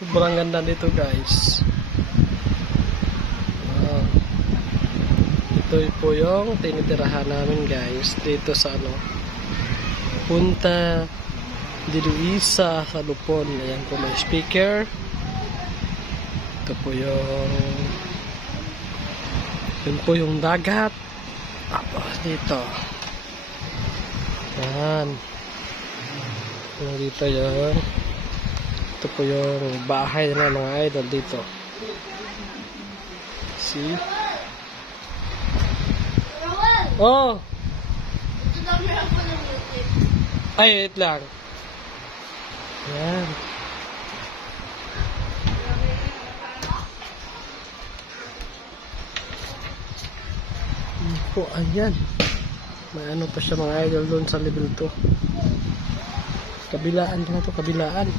Sobrang ganda dito guys. Ito po yung tinitirahan namin guys dito sa Punta de Luisa sa Lupon. Ayan po may speaker. Ito po yung dagat. Tapos dito. Ayan. Dito yun. Ito po yung bahay na mga idol dito. See? Oh! Ay, wait lang. Ayan. Po, ayan. May ano pa siya mga idol doon sa level 2. Kabilaan na to, kabilaan.